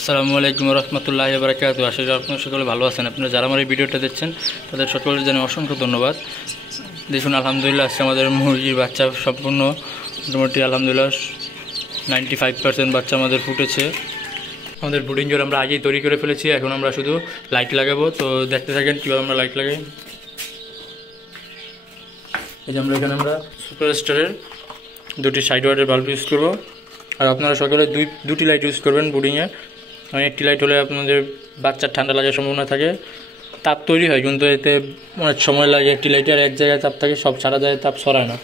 আসসালামু আলাইকুম রহমতুল্লাহি ওয়া বারাকাতুহু। আশা করি আপনারা সকলে ভালো আছেন। আপনারা যারা আমার এই ভিডিওটা দেখছেন তাদের সকলের জন্য অসংখ্য ধন্যবাদ। দেখুন আলহামদুলিল্লাহ আজকে আমাদের মুরগির বাচ্চা সম্পূর্ণ মোটামুটি আলহামদুলিল্লাহ 95% বাচ্চা আমাদের ফুটেছে। আমাদের ব্রুডিং জোর আমরা আগেই তৈরি করে ফেলেছি, এখন আমরা শুধু লাইট লাগাবো। তো দেখতে থাকেন কীভাবে আমরা লাইট লাগাই। এই যে আমরা সুপার স্টারের দুটি সাইড ওয়ার্ডের বাল্ব ইউজ করবো। আর আপনারা সকলে দুটি লাইট ইউজ করবেন ব্রুডিংয়ে। মানে একটি লাইট হলে আপনাদের বাচ্চার ঠান্ডা লাগার সম্ভাবনা থাকে, তাপ তৈরি হয় কিন্তু এতে অনেক সময় লাগে। একটি লাইটে আর এক জায়গায় তাপ থাকে, সব সারা জায়গায় তাপ ছড়ায় না।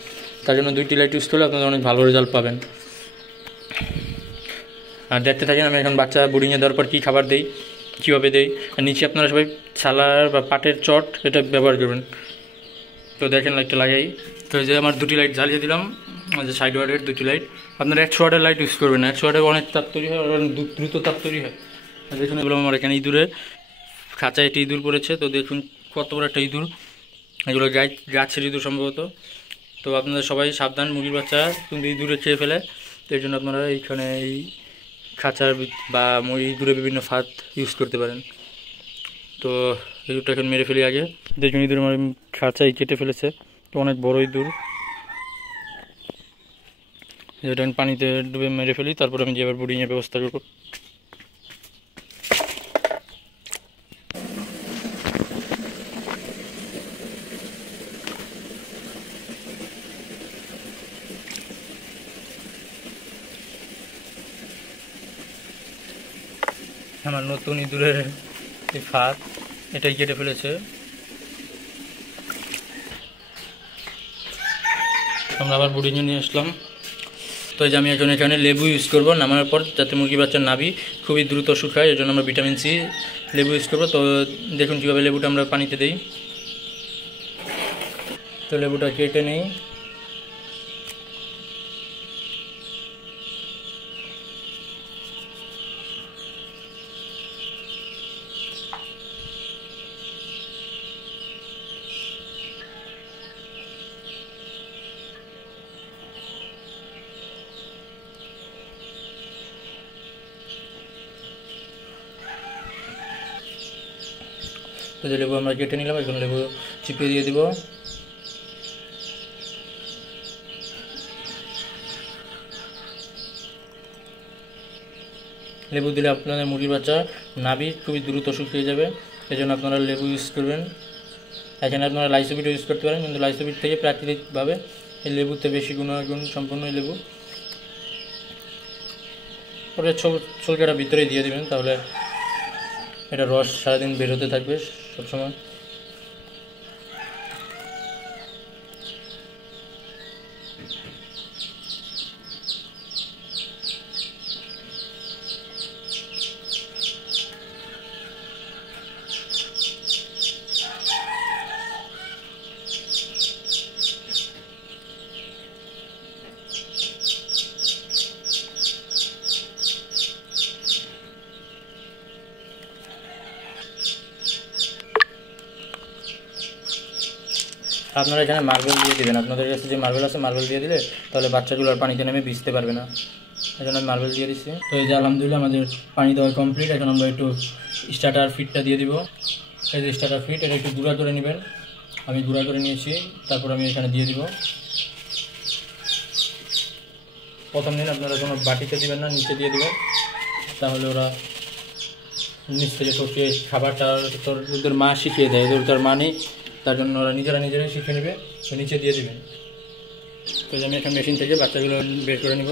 তার জন্য দুইটি লাইট ইউজ করলে আপনাদের অনেক ভালো রেজাল্ট পাবেন। আর দেখতে থাকেন আমি এখন বাচ্চা ব্রুডিংয়ে দেওয়ার পর কী খাবার দেই, কীভাবে দেই। আর নিচে আপনারা সবাই ছালার বা পাটের চট এটা ব্যবহার করবেন। তো দেখেন লাইটটা লাগাই। তো এই যে আমার দুটি লাইট জ্বালিয়ে দিলাম, যে সাইড ওয়ার্ডের দুটি লাইট। আপনারা 100 ওয়াটের লাইট ইউজ করবেন না, 100 ওয়াটের অনেক তাপ তৈরি হয়, অনেক দ্রুত তাপ তৈরি হয়। আর দেখুন এগুলো আমার এখানে ইঁদুরের খাঁচায় একটি ইঁদুর পড়েছে। তো দেখুন কত বড় একটা ইঁদুর, এগুলো গাছের ইঁদুর সম্ভবত। তো আপনাদের সবাই সাবধান, মুরগির বাচ্চা কিন্তু ইঁদুরে খেয়ে ফেলে। তো এই জন্য আপনারা এইখানে এই খাঁচার বা ইঁদুরে বিভিন্ন ফাঁদ ইউজ করতে পারেন। তো ইঁদুরটা এখন মেরে ফেলি আগে। দেখুন ইঁদুর আমার খাঁচায় কেটে ফেলেছে, অনেক বড় ইঁদুর। যেটা আমি পানিতে ডুবে মেরে ফেলি, তারপর আমি যেবার ব্রুডিংয়ের ব্যবস্থা করব। আমার নতুন ইঁদুরের এই ফাঁদ এটাই কেটে ফেলেছে। আমরা আবার ব্রুডিংয়ে নিয়ে আসলাম। তো এই যে আমি এখন এখানে লেবু ইউজ করবো নামানোর পর, যাতে মুরগি বাচ্চার নাভি খুবই দ্রুত শুকায়। এর জন্য আমরা ভিটামিন সি লেবু ইউজ করবো। তো দেখুন কীভাবে লেবুটা আমরা পানিতে দিই। তো লেবুটা কেটে নেই। তো যে লেবু আমরা কেটে নিলাম, এখন লেবু চিপিয়ে দিয়ে দিব। লেবু দিলে আপনাদের মুরগির বাচ্চা নাভি খুবই দ্রুত শুকিয়ে যাবে, এই জন্য আপনারা লেবু ইউজ করবেন। এখানে আপনারা লাইসোবিট ইউজ করতে পারেন, কিন্তু লাইসোবিট থেকে প্রাকৃতিকভাবে এই লেবুতে বেশি গুণ সম্পন্ন এই লেবু। ওটা ছলকাটা ভিতরে দিয়ে দেবেন, তাহলে এটা রস সারাদিন বের হতে থাকবে সবসময়। আপনারা এখানে মার্বেল দিয়ে দেবেন, আপনাদের কাছে যে মার্বেল আছে মার্বেল দিয়ে দিলে তাহলে বাচ্চাগুলো আর পানিতে নেমে ভিজতে পারবে না। এই জন্য আমি মার্বেল দিয়ে দিচ্ছি। তো এই যে আলহামদুলিল্লাহ আমাদের পানি দেওয়া কমপ্লিট। এখন আমরা একটু স্টার্টার ফিটটা দিয়ে দিব। এই যে স্টার্টার ফিট, এটা একটু গুঁড়া করে নেবেন। আমি গুঁড়া করে নিয়েছি, তারপর আমি এখানে দিয়ে দিব। প্রথম দিন আপনারা কোনো বাটিতে দিবেন না, নিচে দিয়ে দেবেন, তাহলে ওরা নিচ থেকে টপিয়ে খাবারটা ওদের মা শিখিয়ে দেয়। ওদের মা নেই, তার জন্য ওরা নিজেরাই শিখে নেবে। তো নিচে দিয়ে দেবেন। তো আমি এখন মেশিন থেকে বাচ্চাগুলো বের করে নেব।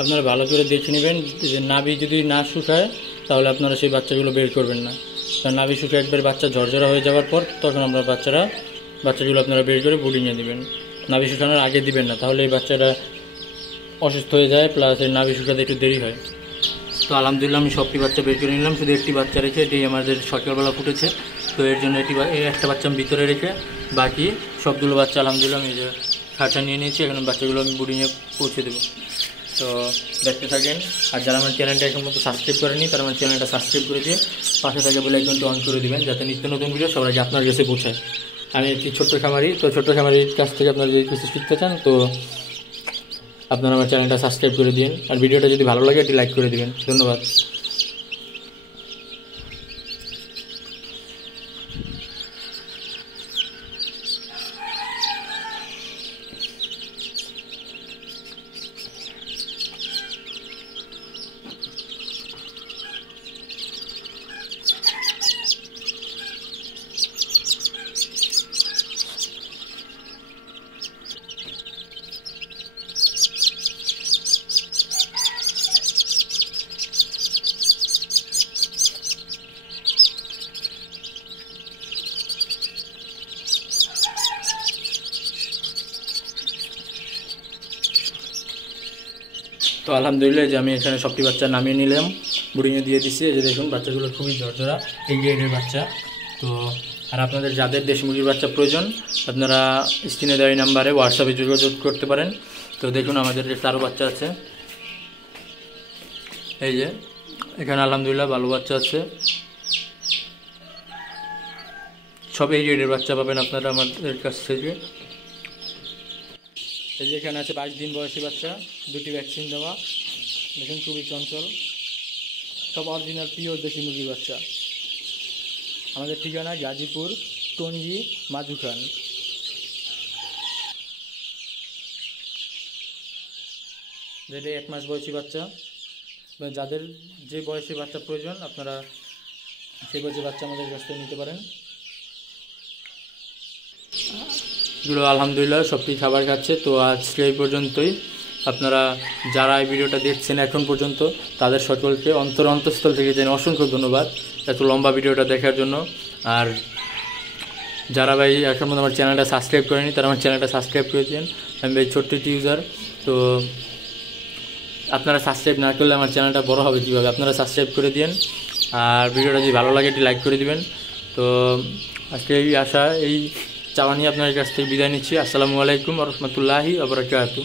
আপনারা ভালো করে দেখে নেবেন যে নাভি যদি না শুকায় তাহলে আপনারা সেই বাচ্চাগুলো বের করবেন না। কারণ নাভি শুকে একবার বাচ্চা ঝরঝরা হয়ে যাওয়ার পর তখন আমরা বাচ্চাগুলো আপনারা বের করে ব্রুডিংয়ে দিবেন। নাভি শুকানোর আগে দিবেন না, তাহলে এই বাচ্চারা অসুস্থ হয়ে যায়, প্লাস এই নাভি শুকাতে একটু দেরি হয়। তো আলহামদুলিল্লাহ আমি সবটি বাচ্চা বের করে নিলাম, শুধু একটি বাচ্চা রেখে, এটি আমাদের সকালবেলা ফুটেছে। তো এর জন্য একটা বাচ্চা আমি ভিতরে রেখে বাকি সবগুলো বাচ্চা আলহামদুলিল্লাহ আমি খাঁচা নিয়ে নিয়েছি। এখন বাচ্চাগুলো আমি বোর্ডিংয়ে পৌঁছে দেবো। তো দেখতে থাকেন। আর যারা আমার চ্যানেলটা এখন মতো সাবস্ক্রাইব করেনি তারা আমার চ্যানেলটা সাবস্ক্রাইব করে দিয়ে পাশে থাকে বেল আইকনটি অন করে দিবেন, যাতে নিত্য নতুন ভিডিও সবার আগে আপনার কাছে পৌঁছায়। আমি একটি ছোট্ট খামারি, তো ছোট্ট খামারির কাছ থেকে আপনারা যদি কিছু শিখতে চান তো আপনারা আমার চ্যানেলটা সাবস্ক্রাইব করে দিন। আর ভিডিওটা যদি ভালো লাগে এটি লাইক করে দিবেন। ধন্যবাদ। তো আলহামদুলিল্লাহ যে আমি এখানে সবটি বাচ্চা নামিয়ে নিলাম, বুড়িয়ে দিয়ে দিচ্ছি। এই যে দেখুন বাচ্চাগুলো খুবই ঝরঝরা, এই গ্রেডের বাচ্চা। তো আর আপনাদের যাদের দেশি মুরগির বাচ্চা প্রয়োজন আপনারা স্ক্রিনে দেওয়া নাম্বারে হোয়াটসঅ্যাপে যোগাযোগ করতে পারেন। তো দেখুন আমাদের যে আরও বাচ্চা আছে, এই যে এখানে আলহামদুলিল্লাহ ভালো বাচ্চা আছে, সব এই গ্রেডের বাচ্চা পাবেন আপনারা আমাদের কাছ থেকে। এই যে এখানে আছে 22 দিন বয়সী বাচ্চা, দুটি ভ্যাকসিন দেওয়া, দেখুন খুবই চঞ্চল, সব অরিজিনাল পিওর দেশি মুরগির বাচ্চা। আমাদের ঠিকানা গাজীপুর, টঙ্গী, মাঝুখান। যেটা 1 মাস বয়সী বাচ্চা, যাদের যে বয়সী বাচ্চা প্রয়োজন আপনারা সেই বয়সী বাচ্চা আমাদের কাছ থেকে নিতে পারেন। এগুলো আলহামদুলিল্লাহ সবটি খাবার খাচ্ছে। তো আজকে এই পর্যন্তই। আপনারা যারা এই ভিডিওটা দেখছেন এখন পর্যন্ত তাদের সকলকে অন্তঃস্থল থেকে জানি অসংখ্য ধন্যবাদ এত লম্বা ভিডিওটা দেখার জন্য। আর যারা ভাই এখন পর্যন্ত আমার চ্যানেলটা সাবস্ক্রাইব করেনি তারা আমার চ্যানেলটা সাবস্ক্রাইব করে দিন। আমি ভাই ছোট্ট একটি ইউজার, তো আপনারা সাবস্ক্রাইব না করলে আমার চ্যানেলটা বড় হবে কীভাবে, আপনারা সাবস্ক্রাইব করে দিন। আর ভিডিওটা যদি ভালো লাগে একটি লাইক করে দিবেন। তো আজকে এই আশা এই চাওয়া নিয়ে আপনার কাছ থেকে বিদায় নিচ্ছি। আসসালামু আলাইকুম ওয়া রাহমাতুল্লাহি ওয়া বারাকাতুহু।